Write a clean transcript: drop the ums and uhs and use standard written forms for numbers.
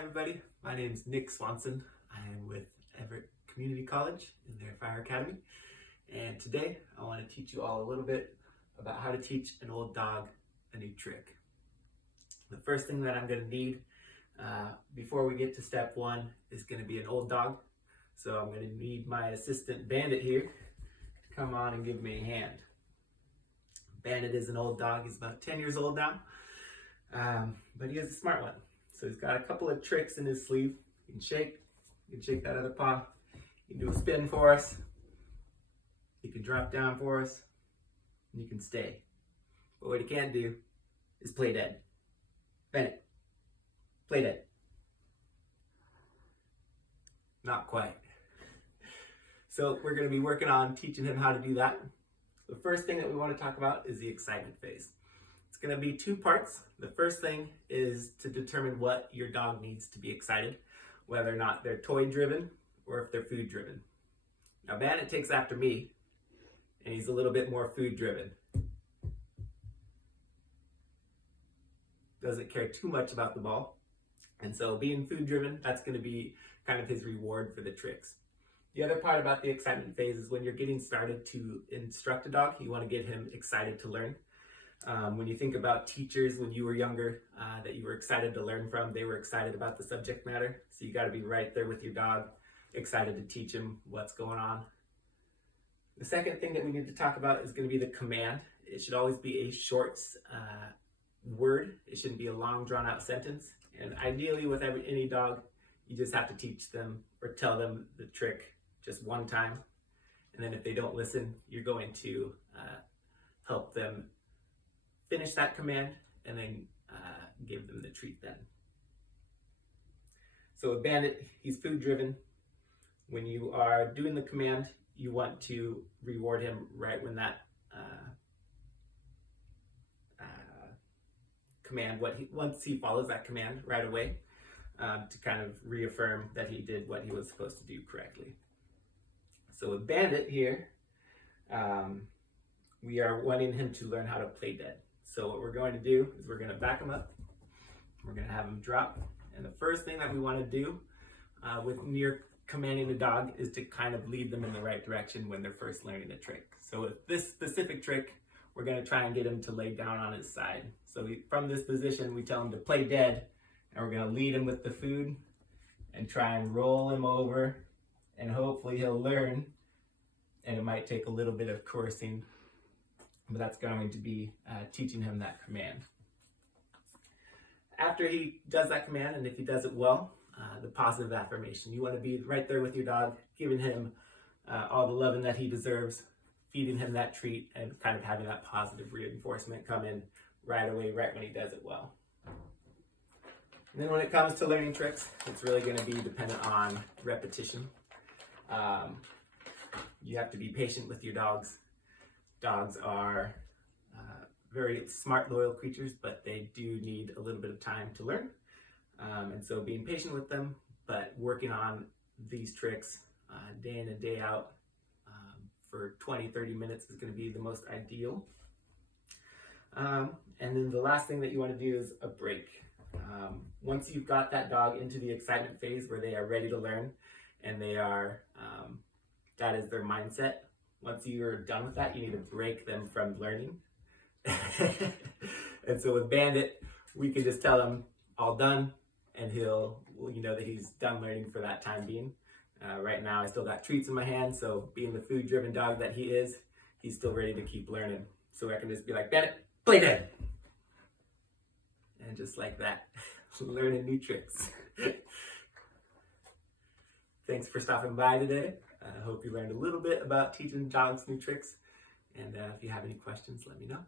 everybody. My name is Nick Swanson. I am with Everett Community College in their Fire Academy. And today I want to teach you all a little bit about how to teach an old dog a new trick. The first thing that I'm going to need before we get to step one is going to be an old dog. So I'm going to need my assistant Bandit here to come on and give me a hand. Bandit is an old dog. He's about 10 years old now, but he is a smart one. So he's got a couple of tricks in his sleeve. You can shake that other paw. You can do a spin for us. You can drop down for us. And you can stay. But what he can't do is play dead. Bennett, play dead. Not quite. So we're going to be working on teaching him how to do that. The first thing that we want to talk about is the excitement phase. It's going to be two parts. The first thing is to determine what your dog needs to be excited, whether or not they're toy driven or if they're food driven. Now Bandit takes after me, and he's a little bit more food driven. Doesn't care too much about the ball. And so being food driven, that's going to be kind of his reward for the tricks. The other part about the excitement phase is when you're getting started to instruct a dog, you want to get him excited to learn. When you think about teachers when you were younger that you were excited to learn from, they were excited about the subject matter. So you got to be right there with your dog, excited to teach him what's going on. The second thing that we need to talk about is going to be the command. It should always be a short word. It shouldn't be a long drawn out sentence. And ideally with any dog, you just have to teach them or tell them the trick just one time. And then if they don't listen, you're going to help them finish that command and then give them the treat then. So with Bandit, he's food driven. When you are doing the command, you want to reward him right when that command, once he follows that command right away, to kind of reaffirm that he did what he was supposed to do correctly. So with Bandit here, we are wanting him to learn how to play dead. So what we're going to do is we're going to back him up. We're going to have him drop. And the first thing that we want to do when you're commanding the dog is to kind of lead them in the right direction when they're first learning a trick. So with this specific trick, we're going to try and get him to lay down on his side. So from this position, we tell him to play dead, and we're going to lead him with the food and try and roll him over, and hopefully he'll learn. And it might take a little bit of coercing, but that's going to be teaching him that command. After he does that command, and if he does it well, the positive affirmation. You want to be right there with your dog, giving him all the loving that he deserves, feeding him that treat, and kind of having that positive reinforcement come in right away, right when he does it well. And then when it comes to learning tricks, it's really going to be dependent on repetition. You have to be patient with your dogs. Dogs are very smart, loyal creatures, but they do need a little bit of time to learn. And so being patient with them, but working on these tricks day in and day out for 20-30 minutes is going to be the most ideal. And then the last thing that you want to do is a break. Once you've got that dog into the excitement phase where they are ready to learn and they are, that is their mindset. Once you're done with that, you need to break them from learning. And so with Bandit, we can just tell him all done, and you know that he's done learning for that time being. Right now, I still got treats in my hand, so being the food-driven dog that he is, he's still ready to keep learning. So I can just be like, Bandit, play dead. And just like that, learning new tricks. Thanks for stopping by today. I hope you learned a little bit about teaching dogs new tricks. And if you have any questions, let me know.